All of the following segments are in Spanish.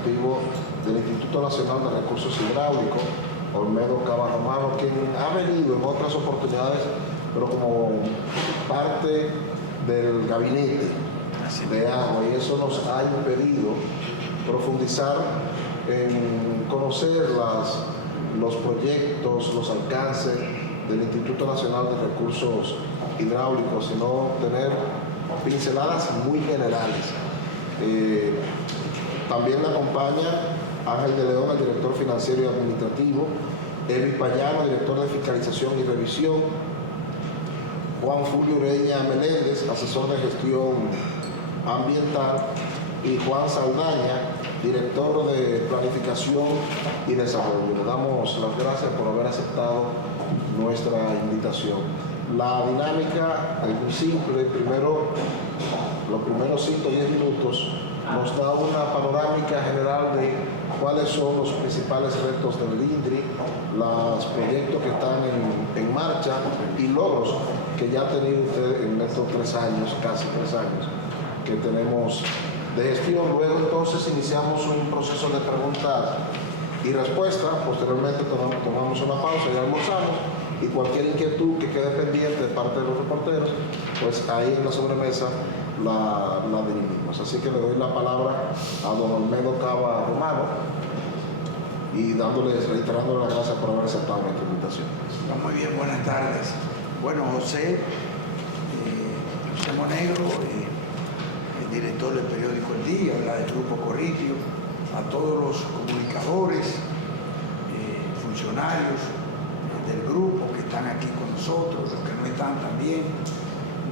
ejecutivo del Instituto Nacional de Recursos Hidráulicos, Olmedo Cava Romano, quien ha venido en otras oportunidades, pero como parte del gabinete de agua, y eso nos ha impedido profundizar en conocer los proyectos, los alcances del Instituto Nacional de Recursos Hidráulicos, sino tener pinceladas muy generales. También la acompaña Ángel de León, el director financiero y administrativo, Evi Payano, director de fiscalización y revisión, Juan Fulvio Ureña Meléndez, asesor de gestión ambiental, y Juan Saldaña, director de planificación y desarrollo. Le damos las gracias por haber aceptado nuestra invitación. La dinámica es muy simple. Los primeros 5 o 10 minutos nos da una panorámica general de cuáles son los principales retos del INDRI, los proyectos que están en marcha y logros que ya ha tenido usted en estos 3 años, casi 3 años, que tenemos de gestión. Luego entonces iniciamos un proceso de preguntas y respuestas. Posteriormente tomamos una pausa y almorzamos, y cualquier inquietud que quede pendiente de parte de los reporteros, pues ahí en la sobremesa la dirimimos. Así que le doy la palabra a don Olmedo Cava Romano y reiterándole las gracias por haber aceptado nuestra invitación. Muy bien, buenas tardes. Bueno, José Monegro, el director del periódico El Día, del Grupo Corripio, a todos los comunicadores, funcionarios del grupo que están aquí con nosotros, los que no están también.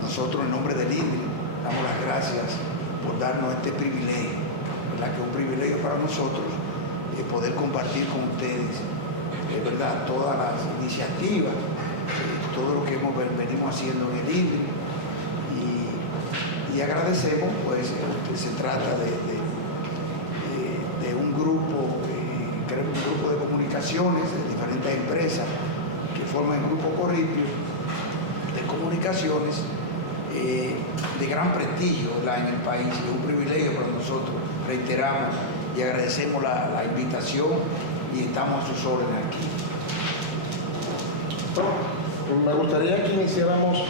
Nosotros, en nombre del INDRI, damos las gracias por darnos este privilegio, ¿verdad? Que es un privilegio para nosotros poder compartir con ustedes, ¿verdad?, todas las iniciativas, todo lo que venimos haciendo en el INDRI, y agradecemos, pues, que se trata de un grupo, creo que un grupo de comunicaciones de diferentes empresas que forman el Grupo Corripio de comunicaciones de gran prestigio, ¿verdad?, en el país. Es un privilegio para nosotros. Reiteramos y agradecemos la invitación y estamos a sus órdenes aquí. Bueno, me gustaría que iniciáramos,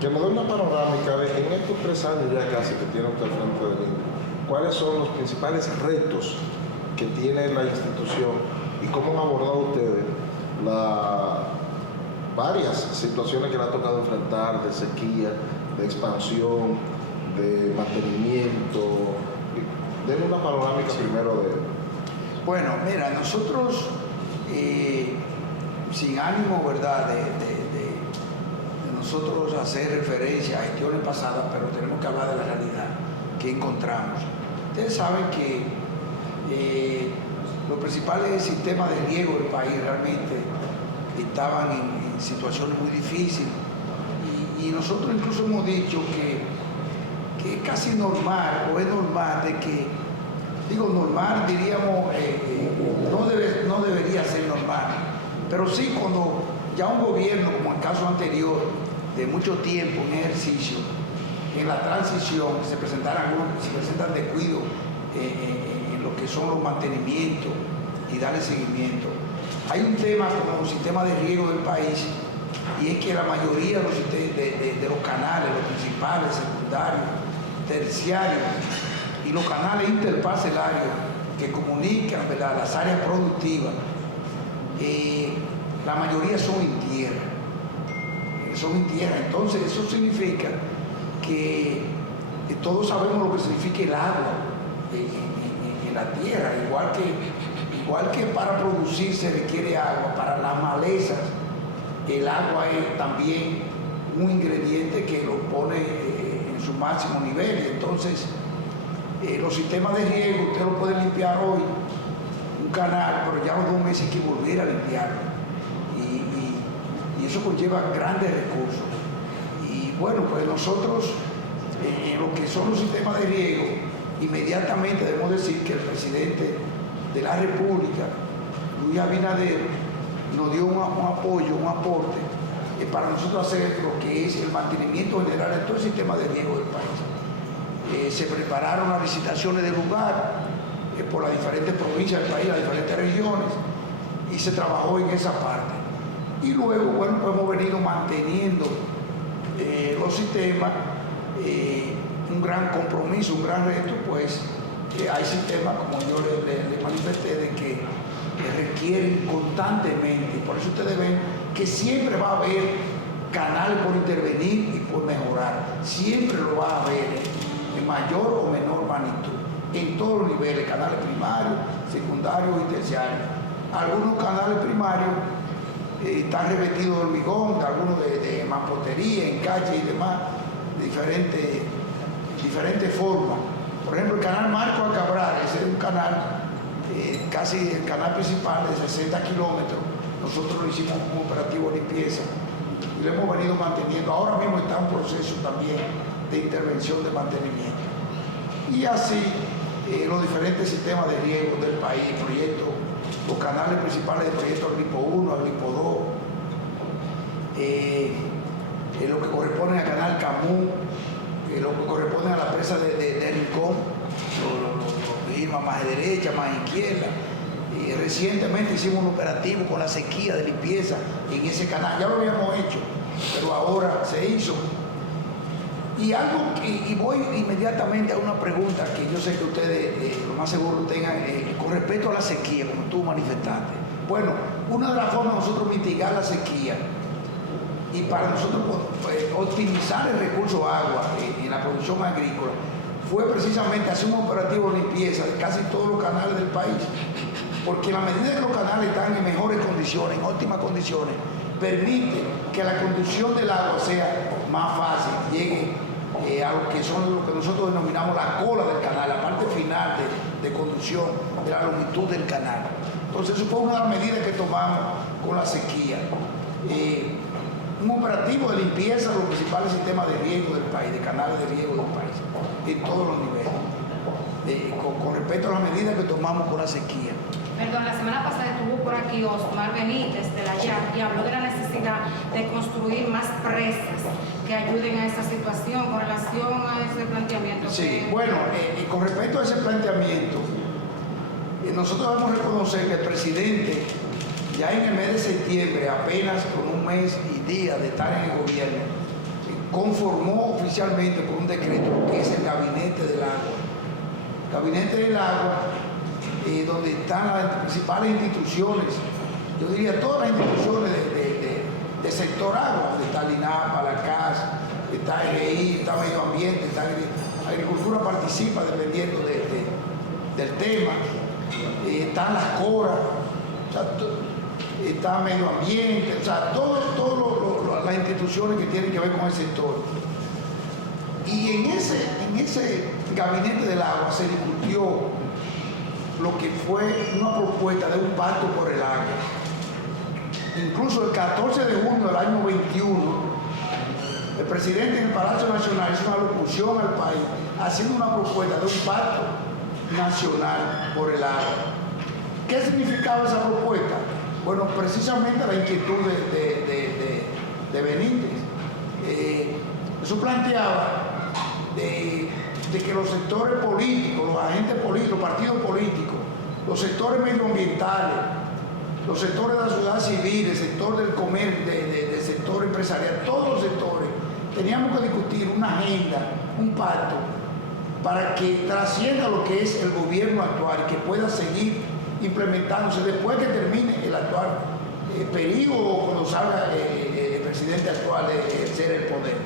que me dé una panorámica de, en estos 3 años ya casi que tiene usted al frente del INDRI, cuáles son los principales retos que tiene la institución y cómo han abordado ustedes varias situaciones que le ha tocado enfrentar, de sequía, de expansión, de mantenimiento. Denme una panorámica primero de... Bueno, mira, nosotros, sin ánimo, ¿verdad?, de nosotros hacer referencia a gestiones pasadas, pero tenemos que hablar de la realidad que encontramos. Ustedes saben que los principales sistemas de riego del país realmente estaban en situaciones muy difíciles, y nosotros incluso hemos dicho que es casi normal, o es normal, de que, digo normal, diríamos, no debería ser normal, pero sí cuando ya un gobierno, como el caso anterior, de mucho tiempo en ejercicio, en la transición, se presentan descuidos en lo que son los mantenimientos y darle seguimiento. Hay un tema como el sistema de riego del país, y es que la mayoría de los canales, los principales, secundarios, terciarios y los canales interparcelarios que comunican, ¿verdad?, las áreas productivas, la mayoría son en tierra. Entonces eso significa que todos sabemos lo que significa el agua en la tierra, igual que para producir se requiere agua, para las malezas el agua es también un ingrediente que lo pone en su máximo nivel. Entonces los sistemas de riego, usted lo puede limpiar hoy, un canal, pero ya a los 2 meses hay que volver a limpiarlo, y eso conlleva grandes recursos. Y bueno, pues nosotros, en lo que son los sistemas de riego, inmediatamente debemos decir que el presidente de la República, Luis Abinader, nos dio un apoyo, un aporte para nosotros hacer lo que es el mantenimiento general de todo el sistema de riego del país. Se prepararon las licitaciones del lugar por las diferentes provincias del país, las diferentes regiones, y se trabajó en esa parte. Y luego, bueno, pues hemos venido manteniendo los sistemas, un gran compromiso, un gran reto, pues hay sistemas, como yo le manifesté, de que requieren constantemente, y por eso ustedes ven que siempre va a haber canales por intervenir y por mejorar, siempre lo va a haber, en mayor o menor magnitud, en todos los niveles, canales primarios, secundarios y terciarios. Algunos canales primarios están revestidos de hormigón, algunos de mampostería, encaje y demás, de diferentes formas. Por ejemplo, el canal Marco Alcabral, ese es un canal, casi el canal principal de 60 kilómetros. Nosotros lo hicimos como operativo de limpieza y lo hemos venido manteniendo. Ahora mismo está en un proceso también de intervención de mantenimiento. Y así los diferentes sistemas de riego del país, proyectos, los canales principales del proyecto Aglipo 1, Aglipo 2, lo que corresponde al canal Camus, lo que corresponde a la presa de Rincón, más derecha, más izquierda. Recientemente hicimos un operativo con la sequía de limpieza en ese canal, ya lo habíamos hecho, pero ahora se hizo. Y voy inmediatamente a una pregunta que yo sé que ustedes lo más seguro tengan con respecto a la sequía, como tú manifestaste. Bueno, una de las formas de nosotros mitigar la sequía y para nosotros pues, optimizar el recurso agua en la producción agrícola fue precisamente hacer un operativo de limpieza de casi todos los canales del país, porque a la medida que los canales están en mejores condiciones, en óptimas condiciones, permite que la conducción del agua sea más fácil, llegue a lo que son lo que nosotros denominamos la cola del canal, la parte final de conducción de la longitud del canal. Entonces, eso fue una de las medidas que tomamos con la sequía. Un operativo de limpieza de los principales sistemas de riego del país, de canales de riego del país, en todos los niveles, con respecto a las medidas que tomamos con la sequía. Perdón, la semana pasada estuvo por aquí Osmar Benítez de la YAP y habló de la necesidad de construir más presas que ayuden a esa situación con relación a ese planteamiento. Sí, bueno, con respecto a ese planteamiento, nosotros debemos reconocer que el presidente, ya en el mes de septiembre, apenas con un mes y días de estar en el gobierno, conformó oficialmente por un decreto lo que es el Gabinete del Agua. Gabinete del Agua, donde están las principales instituciones, yo diría todas las instituciones de sector agua, donde está el INAPA, la CAS, está EGI, está Medio Ambiente, está Agricultura participa dependiendo del tema, están las CORA, o sea, está Medio Ambiente, o sea, todas las instituciones que tienen que ver con el sector. Y en ese Gabinete del Agua se discutió lo que fue una propuesta de un pacto por el agua. Incluso el 14 de junio del año 21, el presidente en el Palacio Nacional hizo una locución al país haciendo una propuesta de un pacto nacional por el agua. ¿Qué significaba esa propuesta? Bueno, precisamente la inquietud de Benítez. Eso planteaba de que los sectores políticos, los agentes políticos, los partidos políticos, los sectores medioambientales, los sectores de la sociedad civil, el sector del comercio, del sector empresarial, todos los sectores, teníamos que discutir una agenda, un pacto, para que trascienda lo que es el gobierno actual y que pueda seguir implementándose después que termine el actual periodo, cuando salga el presidente actual de ejercer el poder,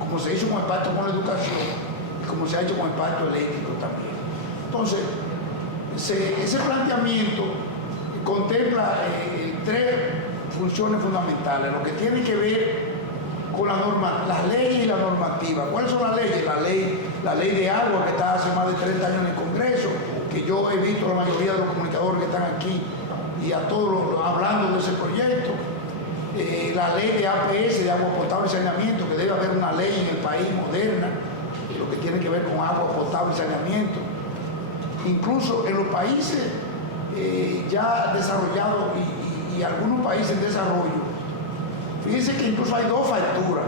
como se hizo con el pacto con la educación, como se ha hecho con el pacto eléctrico también. Entonces, ese planteamiento contempla tres funciones fundamentales, lo que tiene que ver con las leyes y la normativa. ¿Cuáles son las leyes? La ley de agua, que está hace más de 30 años en el Congreso, que yo he visto a la mayoría de los comunicadores que están aquí y a todos hablando de ese proyecto. La ley de APS, de agua potable y saneamiento, que debe haber una ley en el país moderna, lo que tiene que ver con agua potable y saneamiento. Incluso en los países ya desarrollados y algunos países en desarrollo, fíjense que incluso hay dos facturas.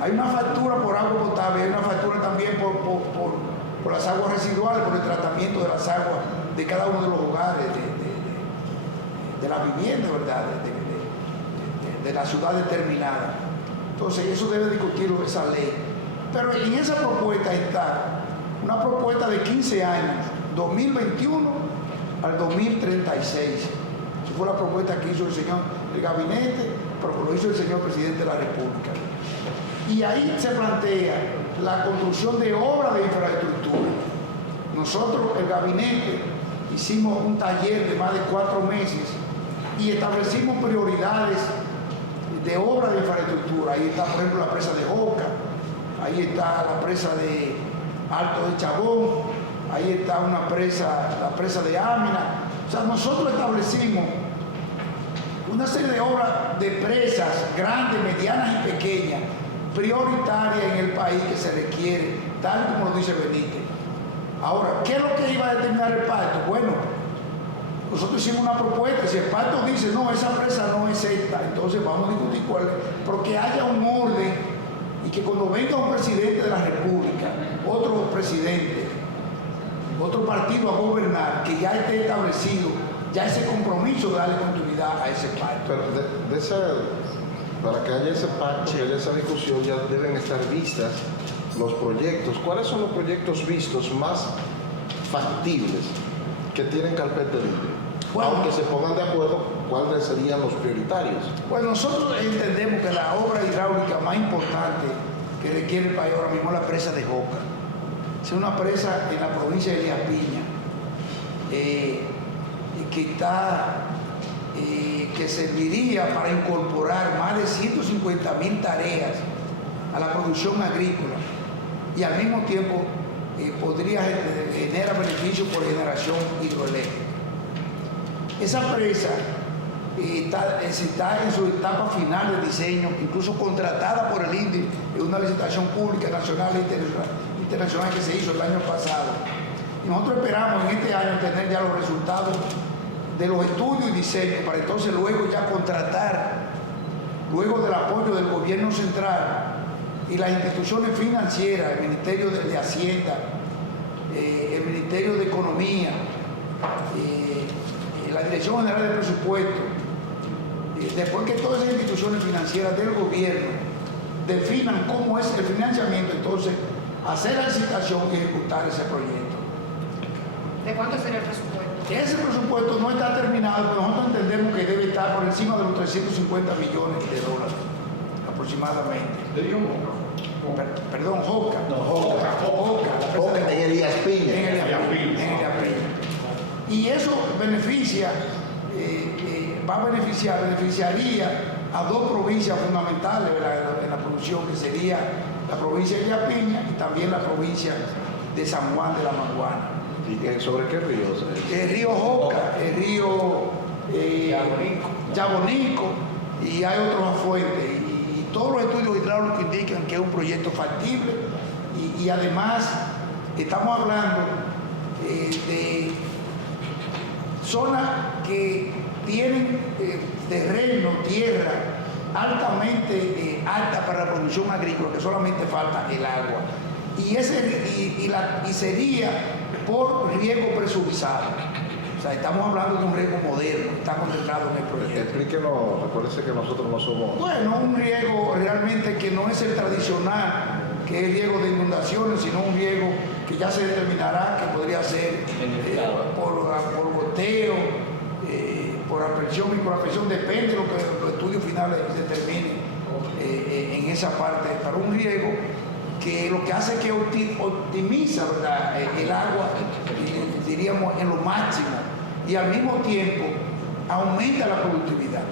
Hay una factura por agua potable y hay una factura también por las aguas residuales, por el tratamiento de las aguas de cada uno de los hogares, de la vivienda, ¿verdad? De la ciudad determinada. Entonces, eso debe discutirlo esa ley. Pero en esa propuesta está una propuesta de 15 años, 2021 al 2036. Esa fue la propuesta que hizo el gabinete, pero lo hizo el señor presidente de la República. Y ahí se plantea la construcción de obras de infraestructura. Nosotros, el gabinete, hicimos un taller de más de 4 meses y establecimos prioridades de obras de infraestructura. Ahí está, por ejemplo, la presa de Joca, ahí está la presa de Alto de Chabón, ahí está la presa de Ámina. O sea, nosotros establecimos una serie de obras de presas grandes, medianas y pequeñas, prioritarias en el país que se requiere, tal como lo dice Benítez. Ahora, ¿qué es lo que iba a determinar el pacto? Bueno, nosotros hicimos una propuesta, si el pacto dice, no, esa presa no es esta, entonces vamos a discutir cuál es, pero que haya un orden y que cuando venga un presidente de la República, otro presidente, otro partido a gobernar, que ya esté establecido, ya ese compromiso de darle continuidad a ese pacto. Pero para que haya ese pacto, que haya esa discusión, ya deben estar vistas los proyectos. ¿Cuáles son los proyectos vistos más factibles que tienen carpeta libre? Bueno, aunque se pongan de acuerdo cuáles serían los prioritarios. Pues nosotros entendemos que la obra hidráulica más importante que requiere el país ahora mismo es la presa de Joca. Es una presa en la provincia de Elías Piña, que serviría para incorporar más de 150.000 tareas a la producción agrícola y al mismo tiempo podría generar beneficios por generación hidroeléctrica. Esa presa está en su etapa final de diseño, incluso contratada por el INDI en una licitación pública nacional e internacional que se hizo el año pasado. Y nosotros esperamos en este año tener ya los resultados de los estudios y diseños para entonces luego ya contratar, luego del apoyo del gobierno central y las instituciones financieras, el Ministerio de Hacienda, el Ministerio de Economía, la Dirección General de Presupuesto, después que todas esas instituciones financieras del gobierno definan cómo es el financiamiento, entonces hacer la licitación y ejecutar ese proyecto. ¿De cuánto sería el presupuesto? Ese presupuesto no está terminado, pero nosotros entendemos que debe estar por encima de los 350 millones de dólares aproximadamente. Perdón, Joca. No, Joca. Joca, en Elías Piña. En Elías Piña. Y eso beneficia, beneficiaría a dos provincias fundamentales en la producción, que sería la provincia de Elías Piña y también la provincia de San Juan de la Maguana. ¿Y sobre qué ríos? El río Joca, el río Yabonico, y hay otros afluentes. Y todos los estudios hidráulicos indican que es un proyecto factible y además estamos hablando de zonas que tienen terreno, tierra altamente alta para la producción agrícola, que solamente falta el agua. Y sería por riego presurizado. O sea, estamos hablando de un riego moderno, está contemplado en el proyecto. Explíquenos, recuérdese que nosotros no somos... Bueno, un riego realmente que no es el tradicional, que es riego de inundaciones, sino un riego que ya se determinará que podría ser por goteo, por aspersión y por aspersión, depende de lo que los estudios finales determinen en esa parte, para un riego que lo que hace es que optimiza, ¿verdad?, el agua, diríamos, en lo máximo, y al mismo tiempo aumenta la productividad.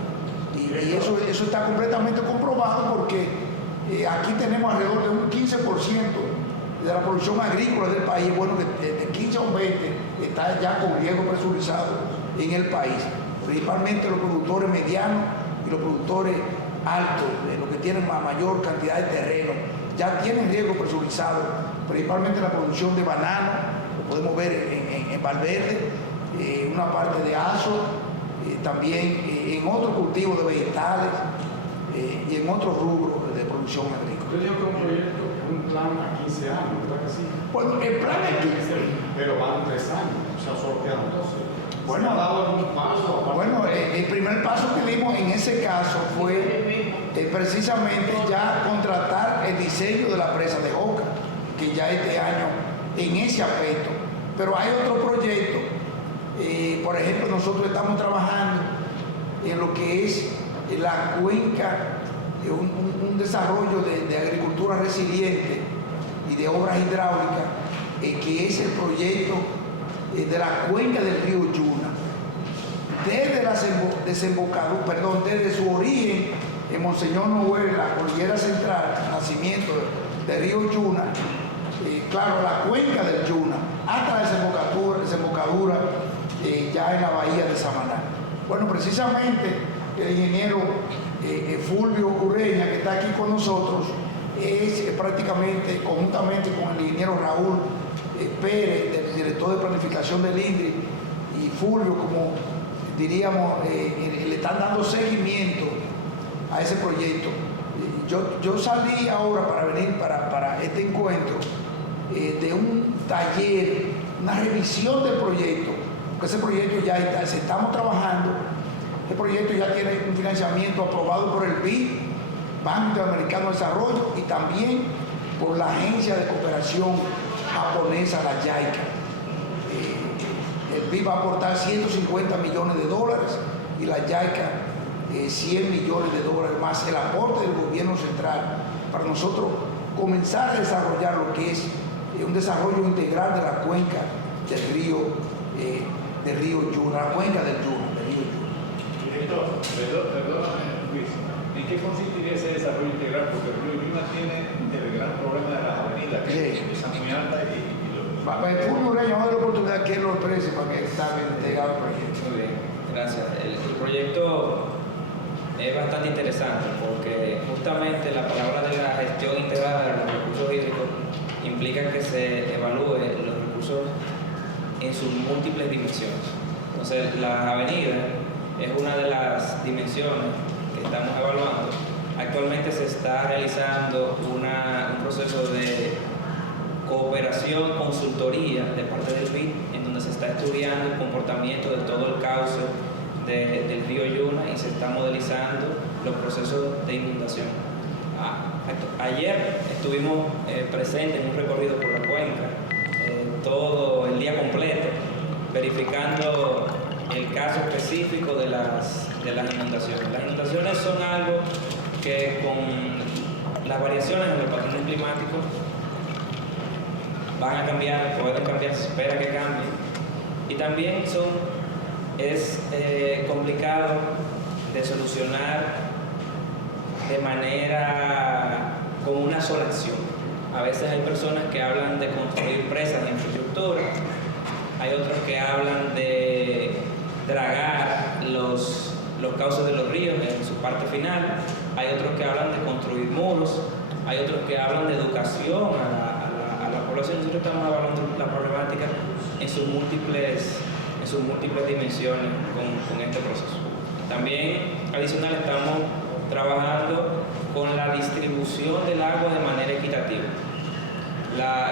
Y eso está completamente comprobado porque aquí tenemos alrededor de un 15% de la producción agrícola del país, bueno, de 15 a un 20 está ya con riego presurizado en el país, principalmente los productores medianos y los productores altos, los que tienen mayor cantidad de terreno, ya tienen riego presurizado, principalmente la producción de banano, lo podemos ver en Valverde, una parte de azo, también en otros cultivos de vegetales y en otros rubros de producción agrícola. Yo digo que un proyecto, un plan a 15 años, ¿verdad que sí? Bueno, el plan es 15. Pero van 3 años. se asocian entonces. Bueno, ¿Se ha dado algún paso? Bueno, el primer paso que dimos en ese caso fue precisamente ya contratar el diseño de la presa de Oca, que ya este año en ese aspecto. Pero hay otro proyecto, por ejemplo, nosotros estamos trabajando en lo que es la cuenca, un desarrollo de agricultura resiliente y de obras hidráulicas, que es el proyecto de la cuenca del río Yuna. Desde la desembocadura, desde su origen en Monseñor Noel, la cordillera central, nacimiento del río Yuna, claro, la cuenca del Yuna, hasta la desembocadura ya en la bahía de Samaná. Bueno, precisamente el ingeniero Fulvio Ureña, que está aquí con nosotros, es prácticamente, conjuntamente con el ingeniero Raúl Pérez, del director de planificación del INDRI, y Fulvio, como diríamos, le están dando seguimiento a ese proyecto. Yo salí ahora para venir para este encuentro de un taller, una revisión del proyecto, porque ese proyecto ya está, se estamos trabajando. Este proyecto ya tiene un financiamiento aprobado por el BID, Banco Interamericano de Desarrollo, y también por la Agencia de Cooperación Japonesa, la JICA. El BID va a aportar 150 millones de dólares y la JICA 100 millones de dólares, más el aporte del gobierno central, para nosotros comenzar a desarrollar lo que es un desarrollo integral de la cuenca del río Yuna, la cuenca del Yuna, del río Yuna. Director, perdóname, Luis, ¿en qué consistiría ese desarrollo integral? Porque el río Yuna tiene el gran problema de las avenidas, que son muy altas Fulvio Ureña, vamos a dar la oportunidad que él lo exprese para que está bien integrado el proyecto. Muy bien, gracias. El proyecto es bastante interesante porque justamente la palabra de la gestión integrada de los recursos hídricos implica que se evalúe los recursos en sus múltiples dimensiones. Entonces, las avenidas es una de las dimensiones que estamos evaluando. Actualmente se está realizando un proceso de cooperación, consultoría de parte del BID, en donde se está estudiando el comportamiento de todo el cauce del río Yuna y se está modelizando los procesos de inundación. Ayer estuvimos presentes en un recorrido por la cuenca, todo el día completo, verificando el caso específico de las inundaciones. Las inundaciones son algo que con las variaciones en los patrones climáticos van a cambiar, pueden cambiar, se espera que cambien. Y también es complicado de solucionar de manera con una sola acción. A veces hay personas que hablan de construir presas de infraestructura, hay otros que hablan de dragar los cauces de los ríos en su parte final, hay otros que hablan de construir muros, hay otros que hablan de educación a la población. Nosotros estamos hablando de la problemática en sus múltiples dimensiones con este proceso. También, adicional, estamos trabajando con la distribución del agua de manera equitativa.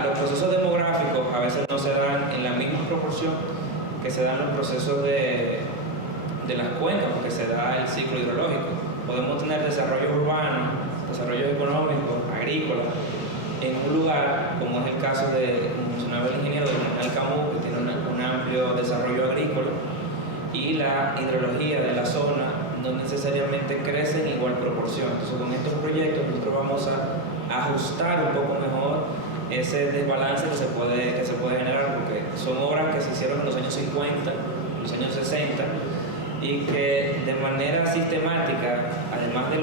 Los procesos demográficos a veces no se dan en la misma proporción que se dan los procesos de las cuencas, porque se da el ciclo hidrológico. Podemos tener desarrollos urbanos, desarrollos económicos, agrícolas, en un lugar, como es el caso de, como mencionaba el ingeniero, de Manuel Camus, que tiene un amplio desarrollo agrícola, y la hidrología de la zona no necesariamente crece en igual proporción. Entonces, con estos proyectos nosotros vamos a ajustar un poco mejor ese desbalance que se puede generar, porque son obras que se hicieron en los años 50, en los años 60, y que de manera sistemática, además de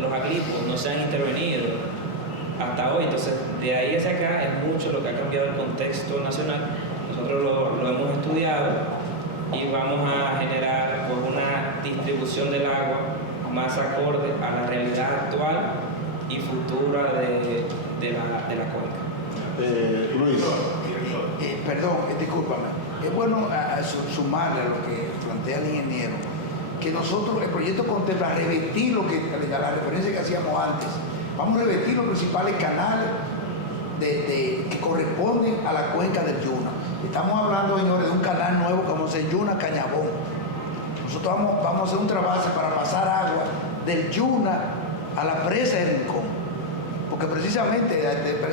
los agripos, no se han intervenido hasta hoy. Entonces, de ahí hacia acá es mucho lo que ha cambiado el contexto nacional. Nosotros lo hemos estudiado y vamos a generar pues, una distribución del agua más acorde a la realidad actual y futura de la cuenca. Luis. Perdón, discúlpame. Es bueno sumarle a lo que plantea el ingeniero, que nosotros, el proyecto contempla revestir la referencia que hacíamos antes. Vamos a revestir los principales canales que corresponden a la cuenca del Yuna. Estamos hablando, señores, de un canal nuevo como se Yuna Cañabón. Nosotros vamos a hacer un trabajo para pasar agua del Yuna a la presa de Rincón. Porque precisamente,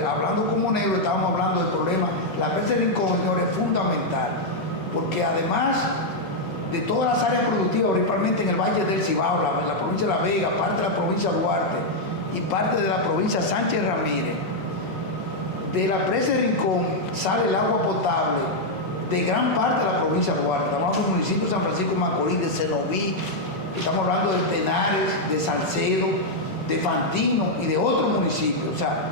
hablando como negro, estábamos hablando del problema. La presa de Rincón, señores, es fundamental. Porque además de todas las áreas productivas, principalmente en el Valle del Cibao, en la provincia de La Vega, parte de la provincia de Duarte y parte de la provincia Sánchez Ramírez, de la presa de Rincón sale el agua potable de gran parte de la provincia de Duarte. Estamos hablando del municipio de San Francisco de Macorís, de Cenoví, estamos hablando de Tenares, de Salcedo, de Fantino y de otros municipios. O sea,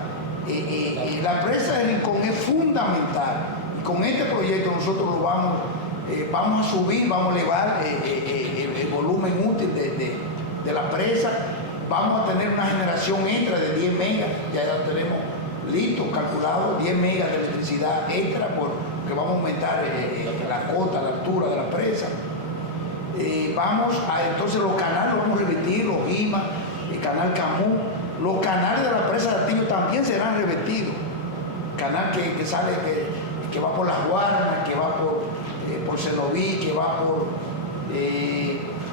la presa de Rincón es fundamental. Y con este proyecto nosotros lo vamos a subir, vamos a elevar el volumen útil de la presa. Vamos a tener una generación extra de 10 megas, ya lo tenemos listo, calculado, 10 megas de electricidad extra porque vamos a aumentar la cota, la altura de la presa. Entonces los canales los vamos a revertir, los IMA, el canal Camus, los canales de la presa de Atillo también serán revestidos. Canal que sale, que va por Las Guaranas, que va por Cenoví, que va por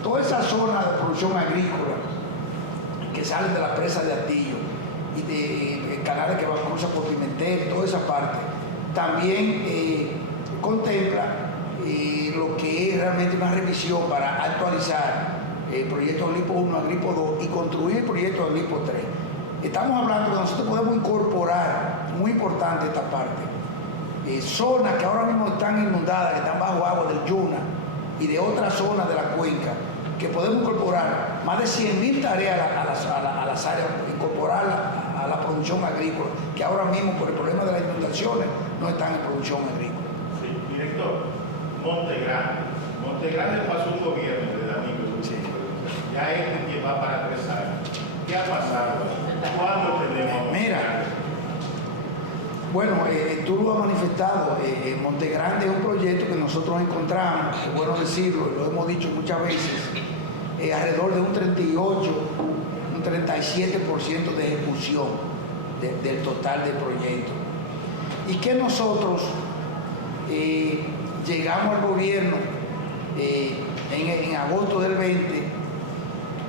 toda esa zona de producción agrícola que salen de la presa de Atillo y de canales que van cruzar por Pimentel, toda esa parte. También contempla lo que es realmente una revisión para actualizar el proyecto Lipo 1 a Lipo 2 y construir el proyecto de Lipo 3. Estamos hablando que nosotros podemos incorporar, muy importante esta parte, zonas que ahora mismo están inundadas, que están bajo agua del Yuna y de otras zonas de la cuenca, que podemos incorporar más de 100.000 tareas a las áreas, incorporarlas a la producción agrícola, que ahora mismo por el problema de las inundaciones no están en producción agrícola. Sí, director, Monte Grande pasó un gobierno de Danilo. Sí. Ya que va para 3 años. ¿Qué ha pasado? ¿Cuándo tenemos? Mira, bueno, tú lo has manifestado, Monte Grande es un proyecto que nosotros encontramos, es bueno decirlo, lo hemos dicho muchas veces, alrededor de un 38, un 37% de ejecución del total del proyecto. Y que nosotros llegamos al gobierno en agosto del 20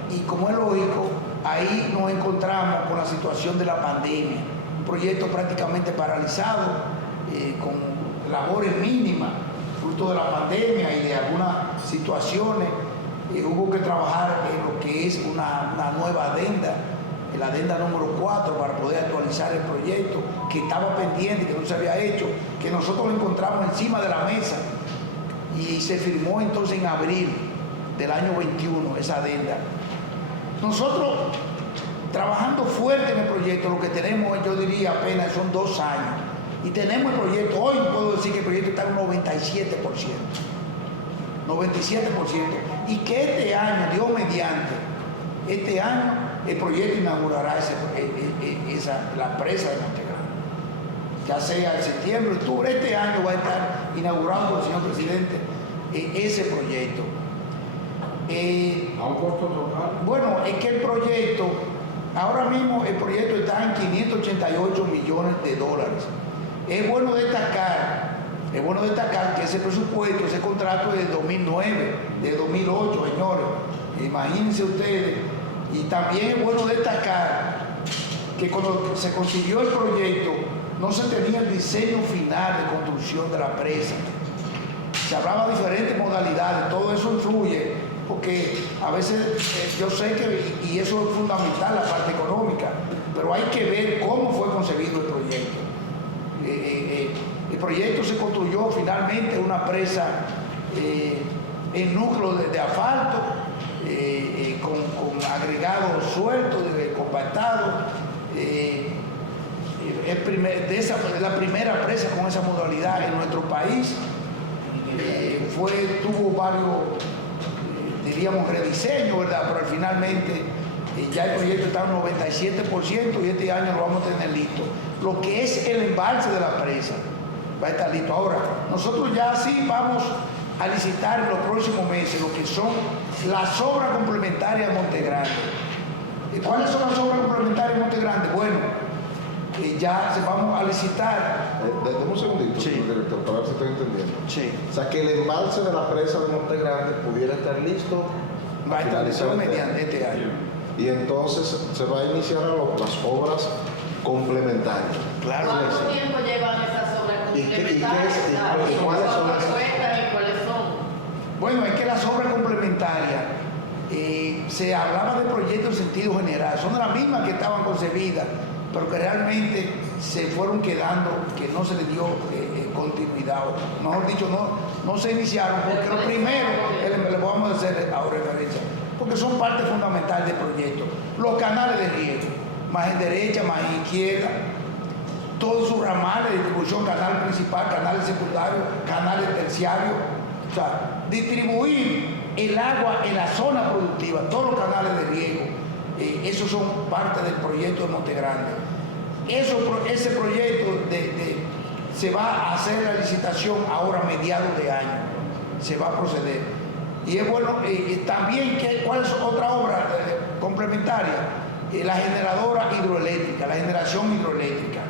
y como es lógico, ahí nos encontramos con la situación de la pandemia. Proyecto prácticamente paralizado, con labores mínimas, fruto de la pandemia y de algunas situaciones. Hubo que trabajar en lo que es una nueva adenda, la adenda número 4, para poder actualizar el proyecto que estaba pendiente, que no se había hecho, que nosotros lo encontramos encima de la mesa y se firmó entonces en abril del año 21 esa adenda. Nosotros, trabajando fuerte en el proyecto, lo que tenemos, yo diría, apenas son 2 años. Y tenemos el proyecto, hoy puedo decir que el proyecto está en un 97%. 97%. Y que este año, Dios mediante, este año el proyecto inaugurará la presa de Monte Grande. Ya sea en septiembre, octubre, este año va a estar inaugurando el señor presidente ese proyecto. ¿A un costo total? Bueno, es que el proyecto, ahora mismo el proyecto está en 588 millones de dólares. Es bueno destacar que ese presupuesto, ese contrato es de 2009, de 2008, señores. Imagínense ustedes. Y también es bueno destacar que cuando se consiguió el proyecto, no se tenía el diseño final de construcción de la presa. Se hablaba de diferentes modalidades, todo eso influye, porque a veces yo sé que, y eso es fundamental, la parte económica, pero hay que ver cómo fue concebido el proyecto. El proyecto se construyó finalmente una presa en núcleo de asfalto, con agregados sueltos, compactados. La primera presa con esa modalidad en nuestro país. Tuvo varios, diríamos, rediseños, ¿verdad? Pero finalmente ya el proyecto está en un 97% y este año lo vamos a tener listo. Lo que es el embalse de la presa va a estar listo. Ahora, nosotros ya sí vamos a licitar en los próximos meses lo que son las obras complementarias de Monte Grande. ¿Y cuáles son las obras complementarias de Monte Grande? Bueno, ya vamos a licitar. Deme un segundito, Sí. señor director, para ver si estoy entendiendo. Sí. O sea, que el embalse de la presa de Monte Grande pudiera estar listo Va a establecer finalizar mediante este año. Y entonces se va a iniciar las obras complementarias. Claro que ¿Cuánto sí. tiempo llevan esas obras ¿Y qué- y qué es- complementarias? y cuáles son ¿Cuánto esas? cuestan y cuáles son? Bueno, es que las obras complementarias, se hablaba de proyectos en sentido general, son las mismas que estaban concebidas, pero que realmente se fueron quedando, que no se les dio continuidad, o mejor dicho, no se iniciaron, porque lo primero, le vamos a hacer ahora referencia, porque son parte fundamental del proyecto, los canales de riego, más en derecha, más en izquierda, todos sus ramales de distribución, canal principal, canales secundarios, canales terciarios, o sea, distribuir el agua en la zona productiva, todos los canales de riego, esos son parte del proyecto de Monte Grande. Ese proyecto se va a hacer la licitación ahora a mediados de año, se va a proceder. Y es bueno, también, ¿cuál es otra obra complementaria? La generadora hidroeléctrica, la generación hidroeléctrica.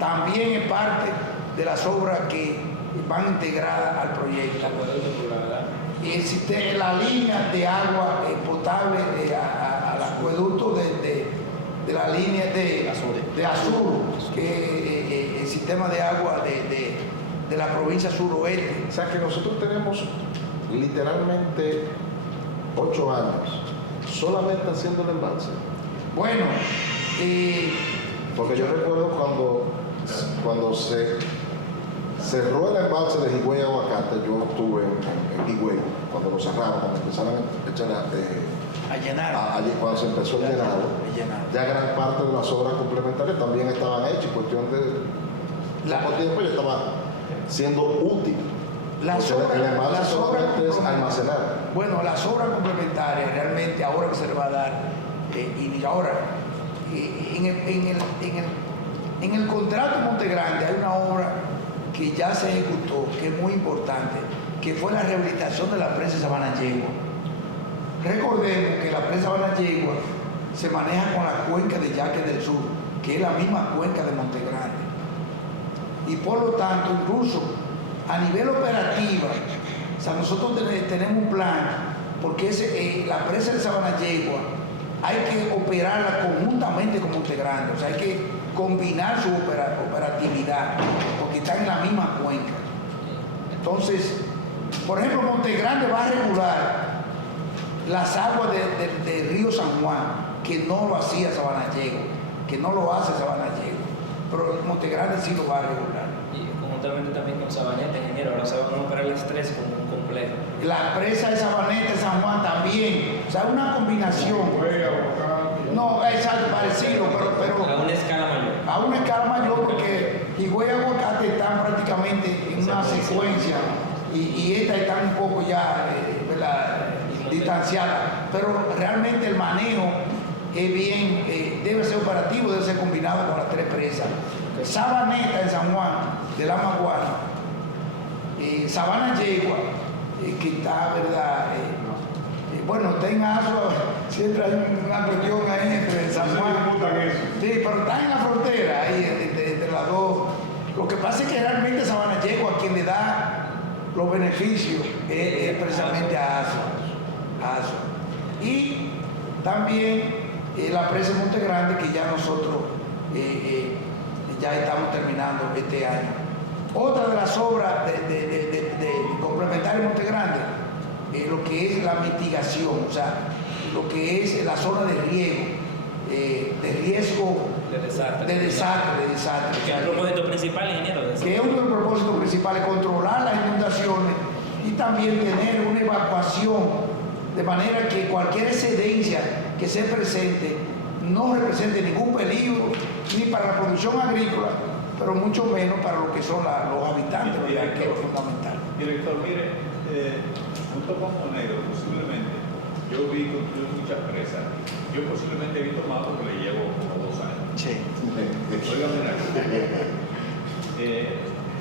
También es parte de las obras que van integradas al proyecto. La línea de agua potable al acueducto de la línea de Azul, que es el sistema de agua de la provincia suroeste. O sea, que nosotros tenemos literalmente 8 años solamente haciendo el embalse. Bueno, Porque yo recuerdo cuando se cerró el embalse de Higüey Aguacate, yo estuve en Higüey, cuando lo cerraron, cuando empezaron a echar a llenar. allí, cuando se empezó el llenado, ya gran parte de las obras complementarias también estaban hechas, y cuestión de poco tiempo ya estaba siendo útil. Las Porque el embalse obras solamente es almacenar. Bueno, las obras complementarias realmente ahora que se le va a dar, y ahora, en el contrato Monte Grande hay una obra que ya se ejecutó, que es muy importante, que fue la rehabilitación de la presa de Sabana Yegua. Recordemos que la presa de Sabana Yegua se maneja con la cuenca de Yaque del Sur, que es la misma cuenca de Monte Grande. Y por lo tanto, incluso a nivel operativo, o sea, nosotros tenemos un plan, porque la presa de Sabana Yegua hay que operarla conjuntamente con Monte Grande, o sea, hay que combinar su operatividad, porque está en la misma cuenca. Entonces, por ejemplo, Monte Grande va a regular las aguas del río San Juan, que no lo hacía Sabana Yegua, que no lo hace Sabana Yegua, pero Monte Grande sí lo va a regular. Y conjuntamente también con Sabaneta, ingeniero, ahora se van a operar las tres como un complejo. La presa de Sabaneta de San Juan también, o sea, una combinación. No, es algo parecido, pero A una escala mayor. a una escala mayor, porque Higüey y Aguacate están prácticamente en una secuencia y estas están un poco ya distanciadas, pero realmente el manejo es bien, debe ser operativo, debe ser combinado con las tres presas. Sabaneta en San Juan de la Maguana, Sabana Yegua, que está, ¿verdad? Bueno, está en Asua, siempre hay una cuestión ahí entre San Juan. Sí, pero está en la frontera, ahí entre las dos. Lo que pasa es que realmente Sabana Yegua, quien le da los beneficios es precisamente a Asua. Y también la presa de Monte Grande, que ya nosotros ya estamos terminando este año. Otra de las obras de complementario Monte Grande, lo que es la mitigación, o sea, lo que es la zona de riego, de riesgo De desastre. de desastre. Que es el propósito principal, ingeniero. Que es uno de los propósitos principales, controlar las inundaciones y también tener una evacuación de manera que cualquier excedencia que se presente no represente ningún peligro ni para la producción agrícola, pero mucho menos para lo que son los habitantes, ¿verdad? Que es lo fundamental. Director, mire, junto con Monero, posiblemente, yo vi construir muchas presas. Yo posiblemente he visto más porque le llevo como 2 años. Sí. Óigame una cosa.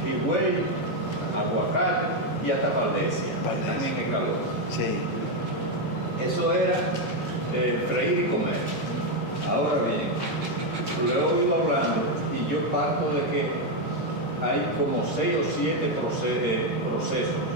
Higüey, Aguacate y hasta Valdesia, están en el calor. Sí. Eso era freír y comer. Ahora bien, lo he oído hablando y yo parto de que hay como 6 o 7 procesos